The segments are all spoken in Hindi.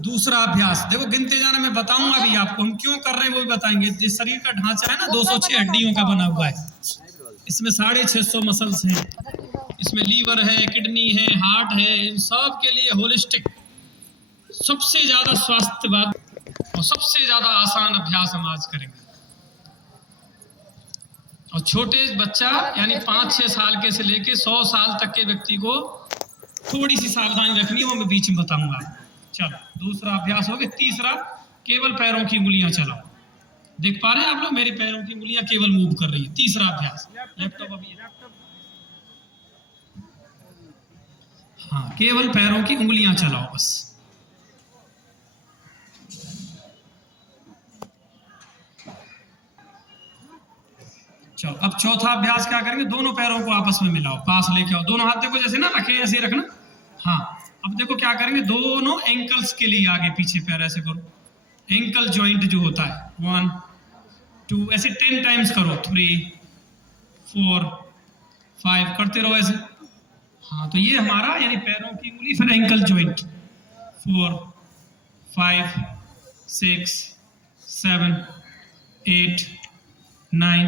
दूसरा अभ्यास देखो, गिनते जाना, मैं बताऊंगा अभी आपको हम क्यों कर रहे हैं वो भी बताएंगे। जिस शरीर का ढांचा है ना 206 हड्डियों का बना हुआ है, इसमें 650 मसल्स हैं, इसमें लीवर है, किडनी है, हार्ट है, इन सब के लिए होलिस्टिक सबसे ज्यादा स्वास्थ्यवाद और सबसे ज्यादा आसान अभ्यास हम आज करेंगे। और छोटे बच्चा यानी 5-6 साल के से लेके 100 साल तक के व्यक्ति को थोड़ी सी सावधानी रखनी है, वो मैं बीच में बताऊंगा। चलो दूसरा अभ्यास हो गया। तीसरा, केवल पैरों की उंगलियां चलाओ। देख पा रहे हैं आप लोग, मेरी पैरों की उंगलियां केवल मूव कर रही है। तीसरा अभ्यास, लैपटॉप अभी, हाँ, केवल पैरों की उंगलियां चलाओ बस। चलो अब चौथा अभ्यास क्या करेंगे, दोनों पैरों को आपस में मिलाओ, पास लेके आओ, दोनों हाथ देखो जैसे ना रखे ऐसे रखना। हाँ, अब देखो क्या करेंगे, दोनों एंकल्स के लिए आगे पीछे पैर ऐसे करो, एंकल जॉइंट जो होता है, 1 2 ऐसे 10 टाइम्स करो, 3 4 5 करते रहो ऐसे। हाँ, तो ये हमारा यानी पैरों की उंगली फिर एंकल जॉइंट, 4 5 6 7 8 9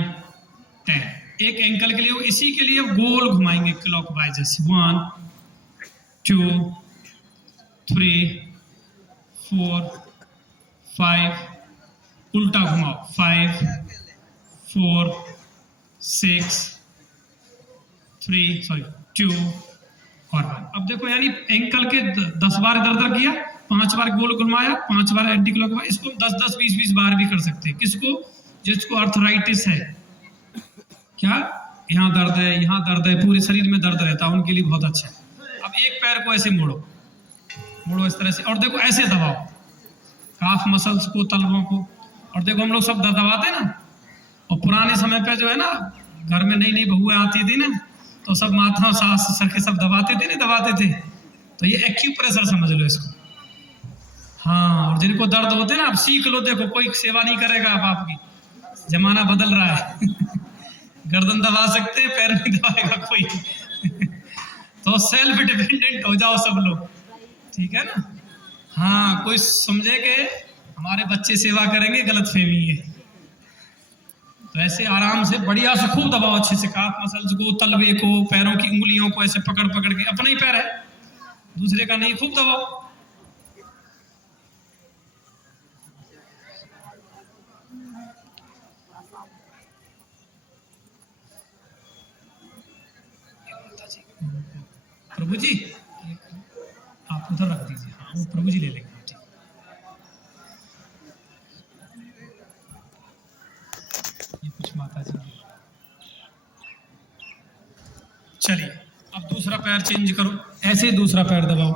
10। एक एंकल के लिए, इसी के लिए गोल घुमाएंगे क्लॉकवाइज जैसे, 1 2 3 4 5, उल्टा घुमाओ, 5 4 6 3 2 और 1। अब देखो यानी एंकल के 10 बार इधर उधर किया, 5 बार गोल घुमाया, 5 बार एंटी क्लॉकवाइज। इसको 10 20 बार भी कर सकते हैं। किसको, जिसको अर्थराइटिस है, क्या यहाँ दर्द है, यहाँ दर्द है, पूरे शरीर में दर्द रहता है, उनके लिए बहुत अच्छा है। अब एक पैर को ऐसे मोड़ो, मोड़ो इस तरह से, और देखो ऐसे दबाओ काफ मसल्स को, तलवों को। और देखो हम लोग सब दबाते ना, और पुराने समय पे जो है ना, घर में नई नई बहुएं आती थी ना, तो सब माथा सास सर के सब दबाते थे, नहीं दबाते थे, तो ये एक्यूप्रेशर समझ लो इसको। हाँ, और जिनको दर्द होते ना, आप सीख लो, देखो कोई सेवा नहीं करेगा अब आपकी, जमाना बदल रहा है। गर्दन दबा सकते हैं, पैर नहीं दबाएगा कोई। तो सेल्फ डिपेंडेंट हो जाओ सब लोग, ठीक है ना। हाँ, कोई समझे कि हमारे बच्चे सेवा करेंगे, गलत फहमी है। तो ऐसे आराम से बढ़िया से खूब दबाओ अच्छे से, काफ मसल्स को, तलवे को, पैरों की उंगलियों को ऐसे पकड़ पकड़ के, अपना ही पैर है दूसरे का नहीं, खूब दबाओ। प्रभु जी आप उधर रख दीजिए, हाँ वो प्रभु जी ले लेंगे। ठीक, ये कुछ माता जी। चलिए अब दूसरा पैर चेंज करो, ऐसे दूसरा पैर दबाओ,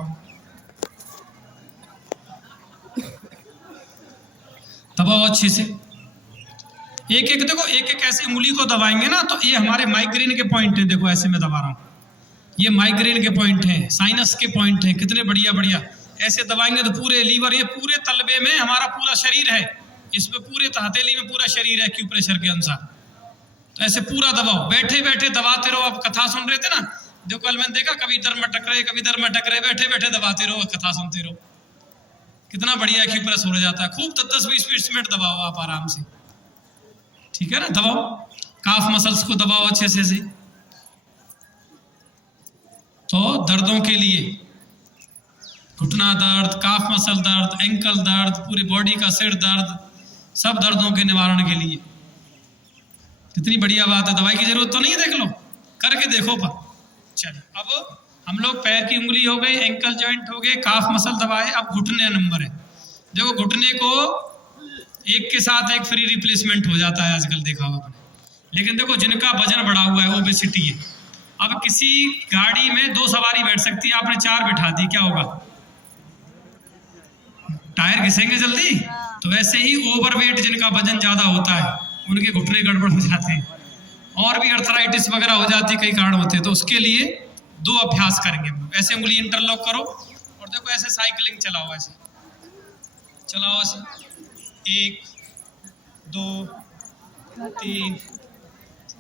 दबाओ अच्छे से। एक एक देखो, एक एक ऐसे उंगली को दबाएंगे ना, तो ये हमारे माइग्रेन के पॉइंट है। देखो ऐसे मैं दबा रहा हूँ, ये माइग्रेन के पॉइंट हैं, साइनस के पॉइंट हैं, कितने बढ़िया बढ़िया। ऐसे दबाएंगे तो पूरे लीवर, ये पूरे तलबे में हमारा पूरा शरीर है, इसमें पूरे हथेली में पूरा शरीर है एक्यूप्रेशर के अनुसार। तो ऐसे पूरा दबाओ, बैठे बैठे दबाते रहो। आप कथा सुन रहे थे ना, देखो कल मैंने देखा, कभी इधर मटक रहे, कभी इधर मटक रहे, बैठे बैठे दबाते रहो, कथा सुनते रहो, कितना बढ़िया एक्यूप्रेस हो जाता है। खूब 10-20 मिनट दबाओ आप आराम से, ठीक है ना। दबाओ, काफ मसल्स को दबाओ अच्छे से। तो दर्दों के लिए, घुटना दर्द, काफ मसल दर्द, एंकल दर्द, पूरी बॉडी का सिर दर्द, सब दर्दों के निवारण के लिए कितनी बढ़िया बात है। दवाई की जरूरत तो नहीं है, देख लो, करके देखो। चलिए अब हम लोग पैर की उंगली हो गई, एंकल जॉइंट हो गए, काफ मसल दबाए, अब घुटने नंबर है। देखो घुटने को एक के साथ एक फ्री रिप्लेसमेंट हो जाता है आजकल, देखा होगा आपने। लेकिन देखो जिनका वजन बढ़ा हुआ है, ओबेसिटी है, अब किसी गाड़ी में 2 सवारी बैठ सकती है, आपने 4 बिठा दी, क्या होगा, टायर घिसेंगे जल्दी। तो वैसे ही ओवरवेट जिनका वजन ज्यादा होता है, उनके घुटने गड़बड़ हो जाते हैं, और भी अर्थराइटिस वगैरह हो जाती है, कई कारण होते हैं। तो उसके लिए 2 अभ्यास करेंगे। ऐसे उंगली इंटरलॉक करो, और देखो ऐसे साइकिलिंग चलाओ, ऐसे चलाओ, ऐसे 1 2 3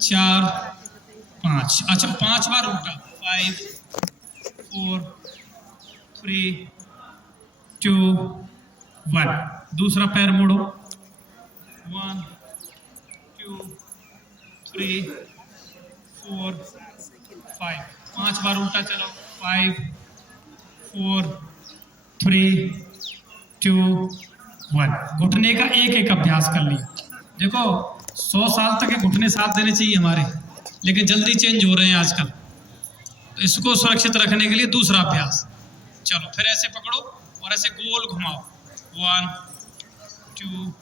4 5। अच्छा 5 बार उल्टा, 5 4 3 2 1। दूसरा पैर मोड़ो, 1 2 3 4 5। 5 बार उल्टा चलो, 5 4 3 2 1। घुटने का एक एक अभ्यास कर लिया। देखो 100 साल तक ये घुटने साथ देने चाहिए हमारे, लेकिन जल्दी चेंज हो रहे हैं आजकल, तो इसको सुरक्षित रखने के लिए दूसरा अभ्यास। चलो फिर ऐसे पकड़ो और ऐसे गोल घुमाओ, 1 2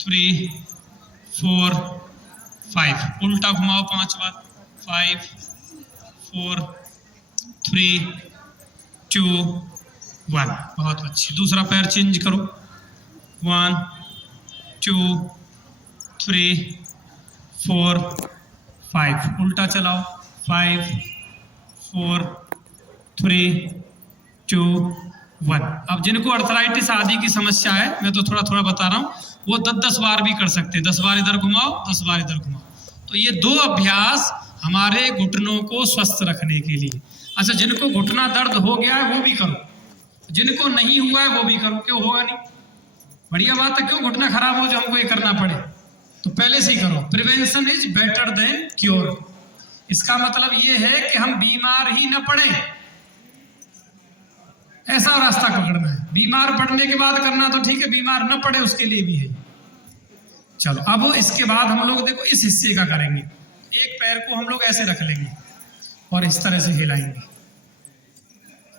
3 4 5। उल्टा घुमाओ 5 बार, 5 4 3 2 1। बहुत अच्छी। दूसरा पैर चेंज करो, 1 2 3 4 5। उल्टा चलाओ, 5 4 3 2 1। अब जिनको अर्थराइटिस आदि की समस्या है, मैं तो थोड़ा थोड़ा बता रहा हूँ, वो 10-10 बार भी कर सकते हैं। 10 बार इधर घुमाओ, 10 बार इधर घुमाओ। तो ये 2 अभ्यास हमारे घुटनों को स्वस्थ रखने के लिए। अच्छा, जिनको घुटना दर्द हो गया है वो भी करो, जिनको नहीं हुआ है वो भी करो। क्यों होगा नहीं? बढ़िया बात है। क्यों घुटना खराब हो जो हमको ये करना पड़े? तो पहले से ही करो। Prevention is better than cure. इसका मतलब ये है कि हम बीमार ही न पड़े, ऐसा रास्ता पकड़ना है। बीमार पड़ने के बाद करना तो ठीक है, बीमार न पड़े उसके लिए भी है। चलो अब इसके बाद हम लोग देखो इस हिस्से का करेंगे। एक पैर को हम लोग ऐसे रख लेंगे और इस तरह से हिलाएंगे।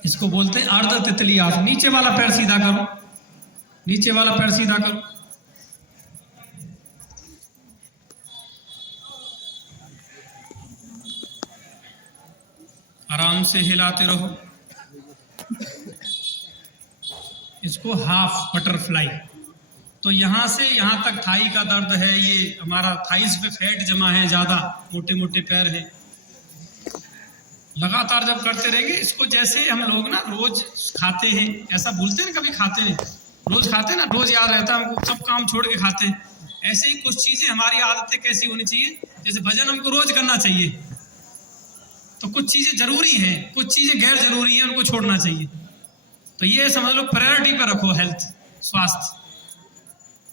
इसको बोलते हैं अर्ध तितली आसन। नीचे वाला पैर सीधा करो, नीचे वाला पैर सीधा करो। आराम से हिलाते रहो। इसको हाफ बटरफ्लाई। तो यहां से यहां तक थाई का दर्द है, ये हमारा थाइस पे फैट जमा है, ज्यादा मोटे मोटे पैर हैं। लगातार जब करते रहेंगे इसको, जैसे हम लोग ना रोज खाते हैं, ऐसा भूलते हैं कभी खाते हैं, रोज खाते हैं ना, रोज याद रहता है हमको, सब काम छोड़ के खाते हैं। ऐसे ही कुछ चीजें हमारी आदतें कैसी होनी चाहिए, जैसे भजन हमको रोज करना चाहिए, तो कुछ चीजें जरूरी हैं, कुछ चीजें गैर जरूरी हैं, उनको छोड़ना चाहिए। तो ये समझ लो प्रायोरिटी पे रखो हेल्थ, स्वास्थ्य।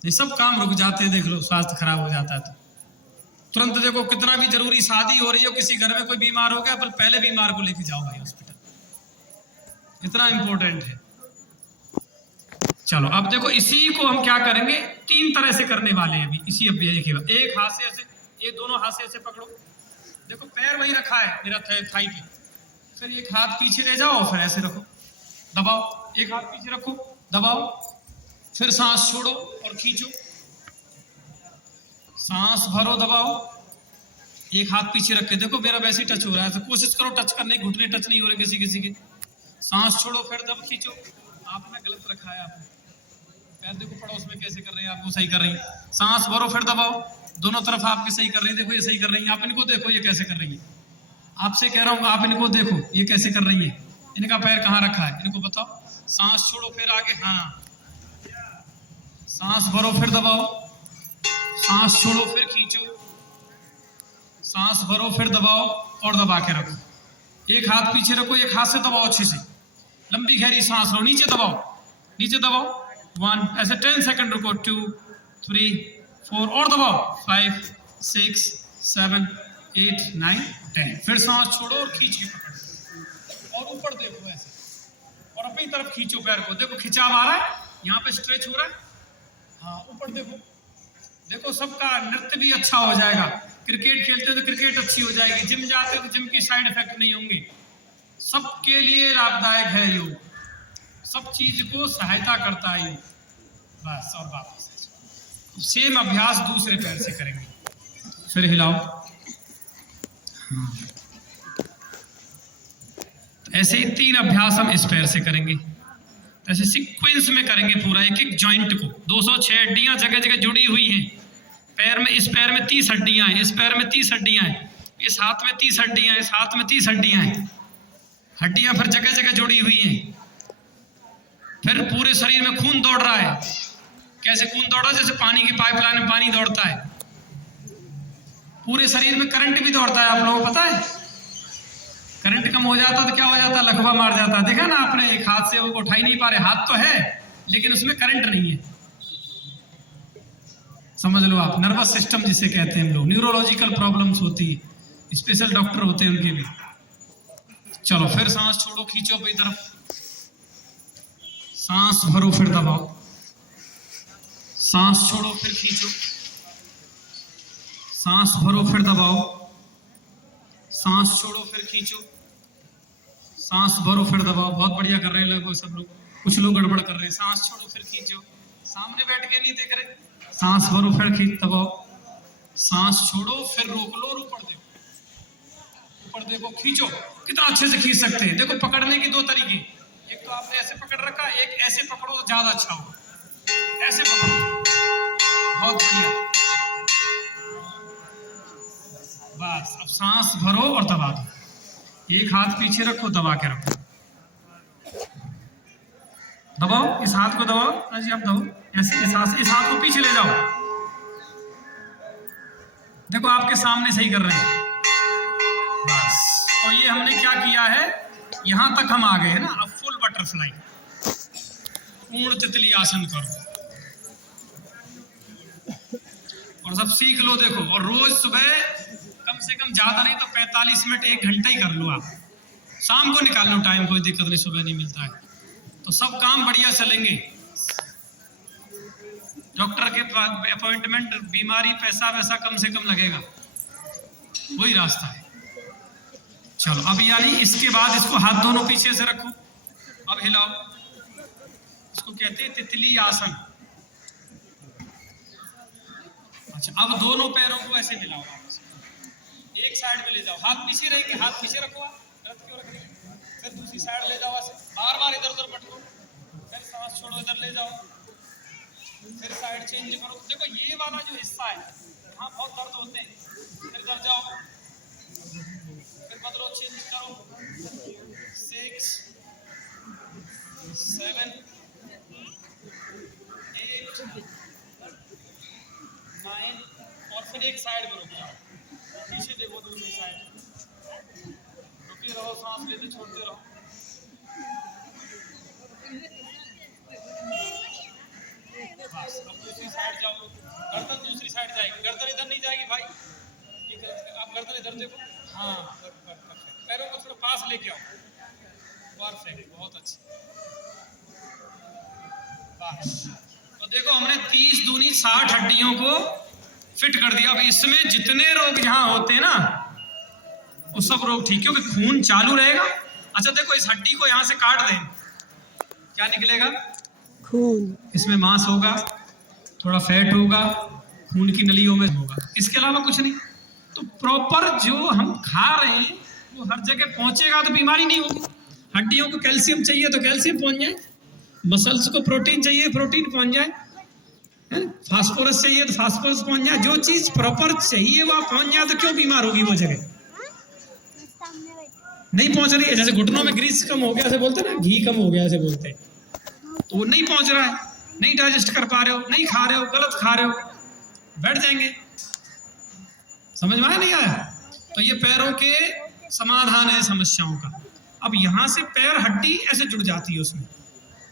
ये सब काम रुक जाते हैं, देख लो स्वास्थ्य खराब हो जाता है तो तुरंत देखो कितना भी जरूरी शादी हो रही हो, किसी घर में कोई बीमार हो गया, पर पहले बीमार को लेके जाओ भाई हॉस्पिटल, इतना इंपॉर्टेंट है। चलो अब देखो इसी को हम क्या करेंगे, 3 तरह से करने वाले हैं अभी इसी अभ्यास। एक हाथ से ऐसे, ये दोनों हाथ से ऐसे पकड़ो, देखो पैर वही रखा है मेरा थाई पे, फिर एक हाथ पीछे ले जाओ, फिर ऐसे रखो, दबाओ, एक हाथ पीछे रखो, दबाओ, फिर सांस छोड़ो और खींचो, सांस भरो, दबाओ, एक हाथ पीछे रख के देखो मेरा वैसे ही टच हो रहा है, तो कोशिश करो टच करने की, घुटने टच नहीं हो रहे किसी किसी के। सांस छोड़ो, फिर दब खींचो। आपने गलत रखा है, आपने पैर देखो पड़ोस में कैसे कर रहे हैं, आपको सही कर रही है। सांस भरो, फिर दबाओ, दोनों तरफ आपके सही कर रही है, देखो ये सही कर रही है। आप इनको देखो ये कैसे कर रही है, आपसे कह रहा हूँ आप इनको देखो ये कैसे कर रही है, इनका पैर कहाँ रखा है इनको बताओ। सांस छोड़ो, फिर आगे, हाँ, सांस भरो, फिर दबाओ, सांस छोड़ो, फिर खींचो, सांस भरो, फिर दबाओ और दबा के रखो। एक हाथ पीछे रखो, एक हाथ से दबाओ अच्छे से, लंबी गहरी सांस लो, नीचे दबाओ, नीचे दबाओ, 1, ऐसे 10 सेकंड रुको, 2 3 4 और दबाओ, 5 6 7 8 9 10, फिर सांस छोड़ो और खींच के पकड़ो और ऊपर देखो ऐसे, और अपनी तरफ खींचो पैर को, देखो खिंचाव आ रहा है, यहाँ पे स्ट्रेच हो रहा है, हाँ ऊपर देखो, देखो सबका नृत्य भी अच्छा हो जाएगा। क्रिकेट खेलते हो तो क्रिकेट अच्छी हो जाएगी, जिम जाते हो तो जिम की साइड इफेक्ट नहीं होंगे। सबके लिए लाभदायक है योग, सब चीज को सहायता करता है योग। बस और वापस सेम अभ्यास दूसरे पैर से करेंगे, फिर हिलाओ, हाँ। ऐसे ही 3 अभ्यास हम इस पैर से करेंगे, ऐसे सीक्वेंस में करेंगे पूरा एक एक जॉइंट को। 206 हड्डियां जगह जगह जुड़ी हुई हैं पैर में, इस पैर में 30 हड्डियां हैं, इस पैर में 30 हड्डियां हैं, इस हाथ में 30 हड्डियां हैं, इस हाथ में 30 हड्डियां हैं, हड्डियां फिर जगह जगह जुड़ी हुई हैं। फिर पूरे शरीर में खून दौड़ रहा है, कैसे खून दौड़ रहा है, जैसे पानी की पाइपलाइन में पानी दौड़ता है, पूरे शरीर में करंट भी दौड़ता है, आप लोगों को पता है करंट कम हो जाता तो क्या हो जाता, लकवा मार जाता। देखा ना आपने, एक हाथ से वो उठा ही नहीं पा रहे, हाथ तो है लेकिन उसमें करंट नहीं है। समझ लो आप, नर्वस सिस्टम जिसे कहते हैं हम लोग, न्यूरोलॉजिकल प्रॉब्लम्स होती है, स्पेशल डॉक्टर होते हैं उनके भी। चलो फिर सांस छोड़ो, खींचो अपनी तरफ, सांस भरो फिर दबाओ, सांस छोड़ो फिर खींचो, सांस भरो फिर दबाओ, सांस छोड़ो फिर खींचो, सांस भरो फिर दबाओ। बहुत बढ़िया कर रहे हैं लोग, सब लोग, कुछ लोग गड़बड़ कर रहे हैं। सांस छोड़ो फिर खींचो, सामने बैठ के नहीं देख रहे। सांस भरो फिर खींच दबाओ, सांस छोड़ो फिर रोक लो और ऊपर देखो, ऊपर देखो, खींचो। कितना अच्छे से खींच सकते हैं। देखो पकड़ने के दो तरीके, एक तो आपने ऐसे पकड़ रखा, एक ऐसे पकड़ो तो ज्यादा अच्छा होगा। ऐसे पकड़ो, बहुत बढ़िया, बस। अब सांस भरो और दबा दो, एक हाथ पीछे रखो, दबा के रखो, दबाओ, इस हाथ को दबाओ। जी आप दबाओ ऐसे, इस हाथ को पीछे ले जाओ। देखो आपके सामने सही कर रहे हैं, बस। तो ये हमने क्या किया है, यहां तक हम आ गए हैं ना। अब फुल बटरफ्लाई, पूर्ण तितली आसन करो और सब सीख लो। देखो, और रोज सुबह कम से कम, ज्यादा नहीं तो 45 मिनट, 1 घंटा ही कर लो आप। शाम को निकाल लो टाइम, कोई दिक्कत नहीं, सुबह नहीं मिलता है तो सब काम बढ़िया चलेंगे। डॉक्टर के अपॉइंटमेंट, बीमारी, पैसा वैसा कम से कम लगेगा, वही रास्ता है। चलो अब यानी इसके बाद इसको हाथ दोनों पीछे से रखो, अब हिलाओ, इसको कहते हैं तितली आसन। अच्छा, अब दोनों पैरों को ऐसे मिलाओ, एक साइड में ले जाओ, हाथ पीछे रहेंगे, हाथ पीछे रखो, गलत क्यों रख रहे हैं। फिर दूसरी साइड ले जाओ, ऐसे बार बार इधर उधर पटको, फिर सांस छोड़ो, इधर ले जाओ, फिर साइड चेंज करो। देखो ये वाला जो हिस्सा है, यहाँ बहुत दर्द होते हैं, फिर इधर जाओ, फिर बदलो, चेंज करो, 6 7 8 9 और फिर एक साइड में रुको, पीछे देखो, दूसरी साइड रुके रहो, सांस लेते छोड़ते रहो। बस, अब दूसरी साइड जाओ, गर्दन दूसरी साइड जाएगी, गर्दन इधर नहीं जाएगी भाई, ये आप गर्दन इधर देखो। हाँ, पैरों को थोड़ा पास लेके आओ, परफेक्ट, बहुत अच्छा। बस, तो देखो हमने 30 दूनी 60 हड्डियों को फिट कर दिया। अब इसमें जितने रोग यहाँ होते हैं ना, वो सब रोग ठीक, क्योंकि खून चालू रहेगा। अच्छा देखो, इस हड्डी को यहाँ से काट दें, क्या निकलेगा, खून। इसमें मांस होगा, थोड़ा फैट होगा, खून की नलियों में होगा, इसके अलावा कुछ नहीं। तो प्रॉपर जो हम खा रहे हैं वो हर जगह पहुंचेगा तो बीमारी नहीं होगी। हड्डियों को कैल्शियम चाहिए तो कैल्शियम पहुंच जाए, मसल्स को प्रोटीन चाहिए, प्रोटीन पहुंच जाए, फास्फोरस चाहिए तो फास्फोरस पहुंच जाए। जो चीज प्रॉपर चाहिए वो पहुंच जाए तो क्यों बीमार होगी वो जगह, नहीं पहुंच रही है। जैसे घुटनों में ग्रीस कम हो गया ऐसे बोलते हैं ना, घी कम हो गया ऐसे बोलते हैं, तो वो नहीं पहुंच रहा है, नहीं डाइजेस्ट कर पा रहे हो, नहीं खा रहे हो, गलत खा रहे हो, बैठ जाएंगे। समझ में आया नहीं आया? तो ये पैरों के समाधान है समस्याओं का। अब यहां से पैर हड्डी ऐसे जुड़ जाती है, उसमें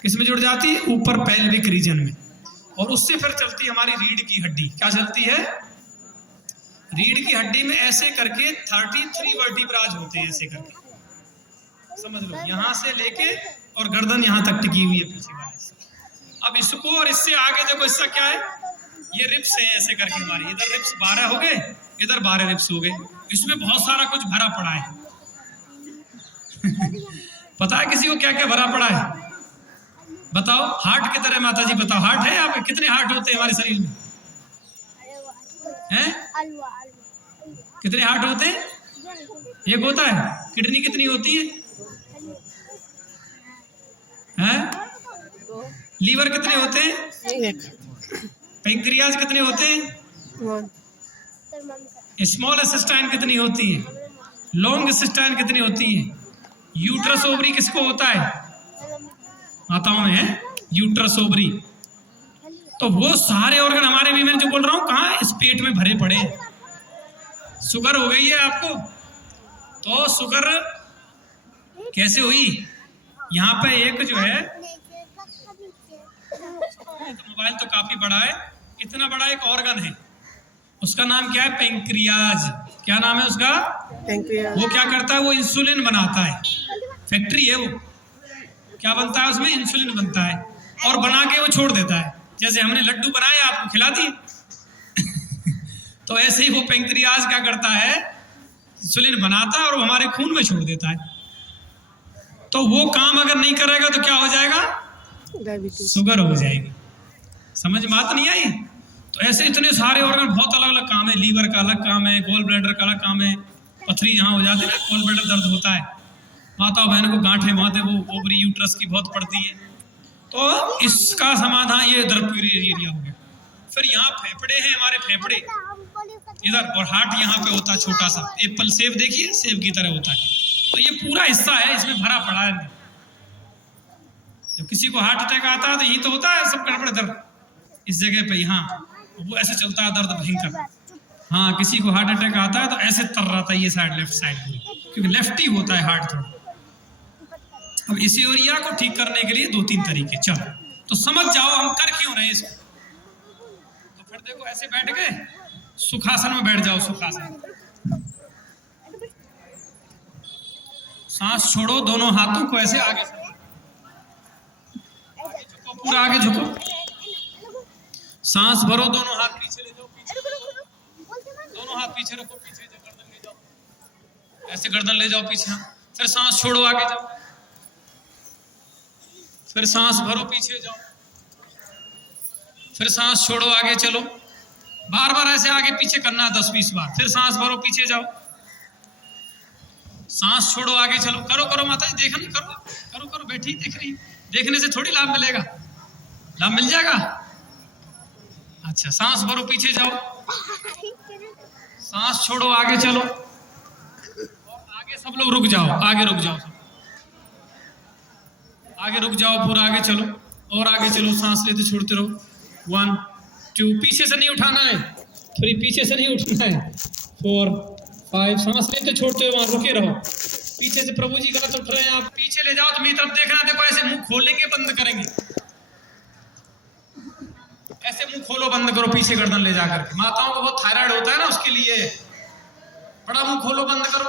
किसमें जुड़ जाती है, ऊपर पेल्विक रीजन में, और उससे फिर चलती है हमारी रीढ़ की हड्डी। क्या चलती है, रीढ़ की हड्डी में ऐसे करके 33 वर्टिब्राज होते हैं, ऐसे करके समझ लो, यहां से लेके और गर्दन यहां तक टिकी हुई है पीछे वाले से। अब इसको और इससे आगे देखो, इसका क्या है, ये रिप्स है, ऐसे करके हमारे इधर रिप्स 12 हो गए, इधर 12 रिप्स हो गए, इसमें बहुत सारा कुछ भरा पड़ा है। पता है किसी को क्या क्या भरा पड़ा है, बताओ। हार्ट की तरह माता जी बताओ, हार्ट है यहाँ पे, कितने हार्ट होते हैं हमारे शरीर में, हैं? कितने हार्ट होते हैं, एक होता है। किडनी कितनी होती है, हैं? लीवर कितने होते हैं, पैंक्रियाज कितने होते हैं, स्मॉल इंटेस्टाइन कितनी होती है, लॉन्ग इंटेस्टाइन कितनी होती है, यूट्रस ओवरी किसको होता है, माताओं में है यूट्रस ओवरी। तो वो सारे ऑर्गन हमारे भी, मैं जो बोल रहा हूँ, कहाँ, इस पेट में भरे पड़े। शुगर हो गई है आपको, तो शुगर कैसे हुई? यहाँ पे एक जो है, मोबाइल तो काफी बड़ा है, इतना बड़ा एक ऑर्गन है, उसका नाम क्या है? पेंक्रियाज। क्या नाम है उसका? पेंक्रियाज। वो क्या करता है? वो इंसुलिन बनाता है, फैक्ट्री है वो। क्या बनता है उसमें? इंसुलिन बनता है, और बना के वो छोड़ देता है। जैसे हमने लड्डू बनाए, आपको खिला दिए तो ऐसे ही वो पेंक्रियाज क्या करता है? इंसुलिन बनाता है और वो हमारे खून में छोड़ देता है। तो वो काम अगर नहीं करेगा तो क्या हो जाएगा? डायबिटीज, शुगर हो जाएगी। समझ में बात नहीं आई? तो ऐसे इतने सारे ऑर्गन, बहुत अलग अलग काम है। लीवर का अलग काम है, गॉल ब्लैडर का अलग काम है। पथरी यहाँ हो जाती है, गॉल ब्लैडर दर्द होता है, माता बहन को गांठें वहां वो ओवरी यूट्रस की बहुत पड़ती है, तो इसका समाधान ये एरिया हो गया। फिर यहाँ फेफड़े हैं, हमारे फेफड़े इधर, और हार्ट यहाँ पे होता है छोटा सा, एप्पल सेब देखिए, सेब की तरह होता है। तो ये पूरा हिस्सा है, इसमें भरा पड़ा है। जब किसी को हार्ट अटैक आता है तो यही तो होता है, सब गड़बड़ दर्द इस जगह पे, यहाँ वो ऐसे चलता है, दर्द भयंकर। हाँ, किसी को हार्ट अटैक आता है तो ऐसे तर रहा था ये साइड, लेफ्ट साइड पूरी, क्योंकि लेफ्ट ही होता है हार्ट थोड़ा। अब इस एरिया को ठीक करने के लिए 2-3 तरीके, चलो तो समझ जाओ हम कर क्यों रहे हैं इसको। तो फिर देखो, ऐसे बैठ गए, सुखासन में बैठ जाओ। सुखासन, सांस छोड़ो, दोनों हाथों को ऐसे आगे झुको, पूरा आगे झुको, सांस भरो, दोनों हाथ पीछे ले जाओ, पीछे दोनों हाथ पीछे रखो, पीछे गर्दन ले जाओ, ऐसे गर्दन ले जाओ पीछे। फिर सांस छोड़ो, आगे जाओ, फिर सांस भरो, पीछे जाओ, फिर सांस छोड़ो, आगे चलो। बार बार ऐसे आगे पीछे करना है 10-20 बार। फिर सांस भरो, पीछे जाओ, सांस छोड़ो, आगे चलो। करो करो माता जी, देखा नहीं? करो करो करो, बैठी देख रही, देखने से थोड़ी लाभ मिलेगा, लाभ मिल जाएगा। अच्छा, सांस भरो, पीछे जाओ, सांस छोड़ो, आगे चलो, और आगे सब लोग रुक जाओ, आगे रुक जाओ, आगे रुक जाओ, पूरा आगे चलो, और आगे चलो, सांस लेते छोड़ते रहो। 1 2, पीछे से नहीं उठाना है, 3, पीछे से नहीं उठना है, 4 5, सांस लेते छोड़ते वहां रुके रहो। पीछे से प्रभु जी गलत उठ रहे हैं, आप पीछे ले जाओ तो मेरी तरफ देखना। देखो ऐसे मुंह खोलेंगे, बंद करेंगे, ऐसे मुंह खोलो, बंद करो, पीछे गर्दन ले जाकर के। माताओं को बहुत थायराइड होता है ना, उसके लिए बड़ा मुंह खोलो, बंद करो,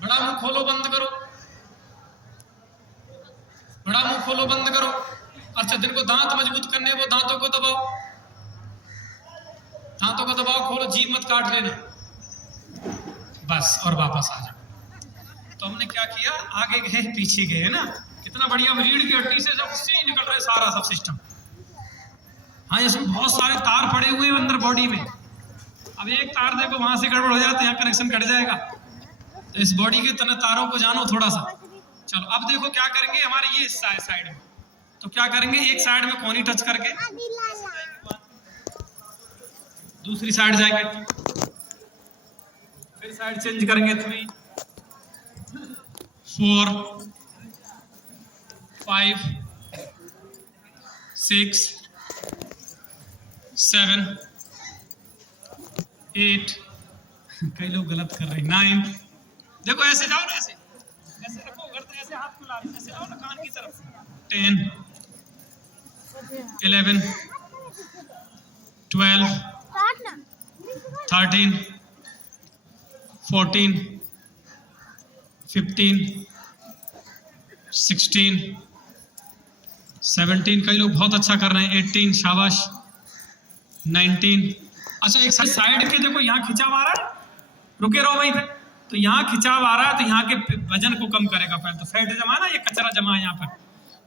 बड़ा मुंह खोलो, बंद करो, बड़ा मुंह खोलो, बंद करो। अच्छा, जिनको दांत मजबूत करने, वो दांतों को दबाओ, दांतों को दबाओ, खोलो, जीभ मत काट लेना, बस, और वापस आ जाओ। तो हमने क्या किया? आगे गए, पीछे गए, है ना? कितना बढ़िया, रीढ़ की हड्डी से जब उससे ही निकल रहा है सारा सब सिस्टम। हाँ, इसमें बहुत सारे तार पड़े हुए हैं अंदर बॉडी में। अब एक तार देखो वहां से गड़बड़ हो जाते, यहाँ कनेक्शन कट जाएगा। तो इस बॉडी के तारों को जानो थोड़ा सा। चलो, अब देखो क्या करेंगे, हमारे ये हिस्सा है साइड में, तो क्या करेंगे, एक साइड में कोनी टच करके दूसरी साइड जाएंगे, फिर साइड चेंज करेंगे, 3 4 5 6 7 8, कई लोग गलत कर रहे हैं, 9। देखो ऐसे जाओ ना, ऐसे ऐसे रखो गर्दन, ऐसे हाथ को ला रहे, ऐसे जाओ ना कान की तरफ। 10 11 12 13 14 15 16 17, कई लोग बहुत अच्छा कर रहे हैं, 18, शाबाश, 19। अच्छा, एक साइड के देखो यहाँ खिंचाव आ रहा है, रुके रहो वहीं पे। तो यहाँ खिंचाव आ रहा है, तो यहाँ के वजन को कम करेगा। पहले तो फैट जमा ना, ये कचरा जमा है यहाँ पर,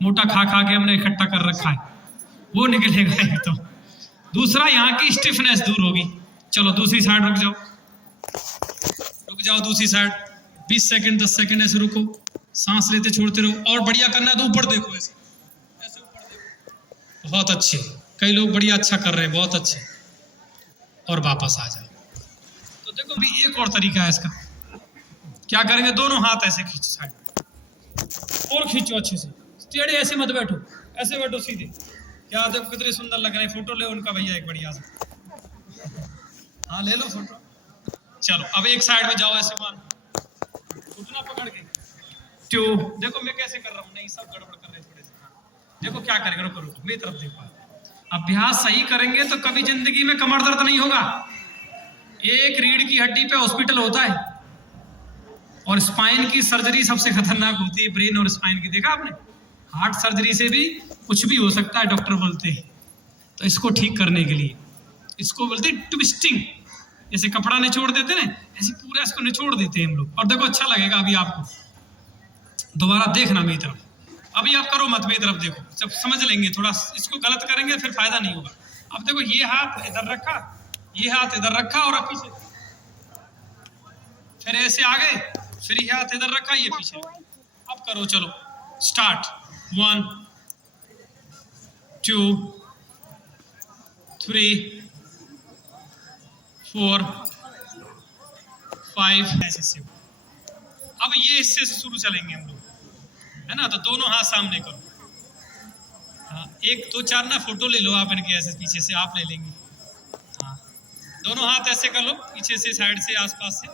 मोटा खा खा के हमने इकट्ठा कर रखा है, वो निकलेगा एक तो। दूसरा, यहाँ की स्टिफनेस दूर होगी। चलो दूसरी साइड रुक जाओ, रुक जाओ, दूसरी साइड 20 सेकंड 10 सेकंड ऐसे रुको, सांस लेते छोड़ते रहो, और बढ़िया करना है तो ऊपर देखो, ऐसे ऐसे ऊपर देखो, बहुत अच्छे, कई लोग बढ़िया अच्छा कर रहे हैं, बहुत अच्छे, और वापस आ जाओ। तो देखो भी एक और तरीका है इसका, क्या करेंगे, दोनों हाथ ऐसे खींचो साइड, और खींचो अच्छे से, टेढ़े ऐसे मत बैठो, ऐसे बैठो सीधे। क्या देखो कितने सुंदर लग रहे हैं, फोटो ले उनका भैया एक बढ़िया सा, हाँ ले लो फोटो। चलो अब एक साइड में जाओ, ऐसे मान, घुटना पकड़ के, 2। देखो मैं कैसे कर रहा हूँ, नहीं सब गड़बड़ कर रहे हैं थोड़े से। देखो क्या करेंगे, रुको रुको मेरी तरफ देखो। अभ्यास सही करेंगे तो कभी जिंदगी में कमर दर्द नहीं होगा। एक रीढ़ की हड्डी पे हॉस्पिटल होता है, और स्पाइन की सर्जरी सबसे खतरनाक होती है, ब्रेन और स्पाइन की। देखा आपने, हार्ट सर्जरी से भी कुछ भी हो सकता है डॉक्टर बोलते हैं। तो इसको ठीक करने के लिए इसको बोलते हैं ट्विस्टिंग। जैसे कपड़ा निचोड़ देते ना, ऐसे पूरा इसको निचोड़ देते हैं हम लोग। और देखो अच्छा लगेगा अभी आपको, दोबारा देखना मेरी तरफ। अभी आप करो मत, मेरी तरफ देखो, जब समझ लेंगे थोड़ा। इसको गलत करेंगे फिर फायदा नहीं होगा। अब देखो ये हाथ इधर रखा, ये हाथ इधर रखा, और अब पीछे, फिर ऐसे आगे, फिर ये हाथ इधर रखा, ये पीछे। अब करो, चलो स्टार्ट। 1 2 3 4 5 ऐसे से। अब ये इससे शुरू चलेंगे हम लोग, है ना। तो दोनों हाथ सामने करो। हाँ, 1 2 4 ना फोटो ले लो आप इनके, ऐसे पीछे से आप ले लेंगे। हाँ, दोनों हाथ ऐसे कर लो, पीछे से, साइड से, आसपास से।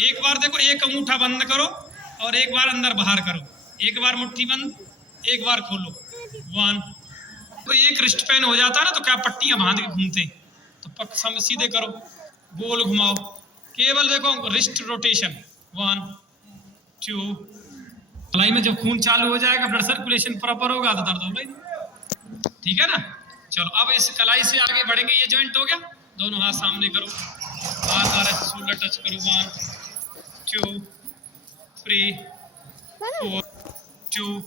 एक बार देखो, एक अंगूठा बंद करो और एक बार अंदर बाहर करो। एक बार मुट्ठी बंद, एक बार खोलो। 1। तो एक रिस्ट पेन हो जाता है ना, तो क्या पट्टियां बांध के घूमते, तो सीधे करो, गोल घुमाओ। केवल देखो रिस्ट रोटेशन। 1 2। कलाई में जब खून चालू हो जाएगा, ब्लड सर्कुलेशन प्रॉपर होगा, तो दर्द होगा ही। ठीक है ना। चलो अब इस कलाई से आगे बढ़ेंगे। ये जॉइंट हो गया, दोनों हाथ सामने करो, बार-बार ऐसे शोल्डर टच करो। 1 2 3 4 2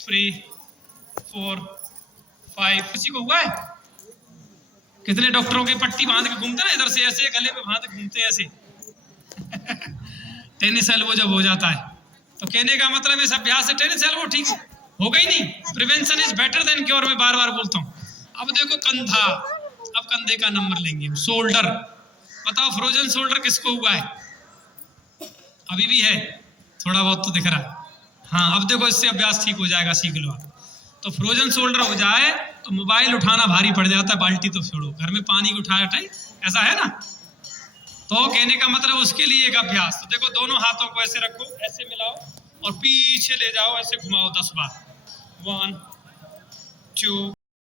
3 4 5। किसी को हुआ है? कितने डॉक्टरों के पट्टी बांध के घूमते ना, इधर से ऐसे, गले में बांध के घूमते ऐसे। टेनिस एल्बो जब हो जाता है, तो कहने का मतलब इस अभ्यास से टेनिस एल्बो ठीक हो गई नहीं। Prevention is better than cure, मैं बार बार बोलता हूँ। अब देखो कंधा, अब कंधे का नंबर लेंगे। शोल्डर, बताओ फ्रोजन शोल्डर किसको हुआ है? अभी भी है, थोड़ा बहुत तो दिख रहा है। हाँ, अब देखो इससे अभ्यास ठीक हो जाएगा, सीख लो आप। तो फ्रोजन शोल्डर हो जाए तो मोबाइल उठाना भारी पड़ जाता है, बाल्टी तो छोड़ो, घर में पानी को उठाया उठाई, ऐसा है ना। तो कहने का मतलब उसके लिए एक अभ्यास। तो देखो दोनों हाथों को ऐसे रखो, ऐसे मिलाओ और पीछे ले जाओ, ऐसे घुमाओ 10 बार। 1 2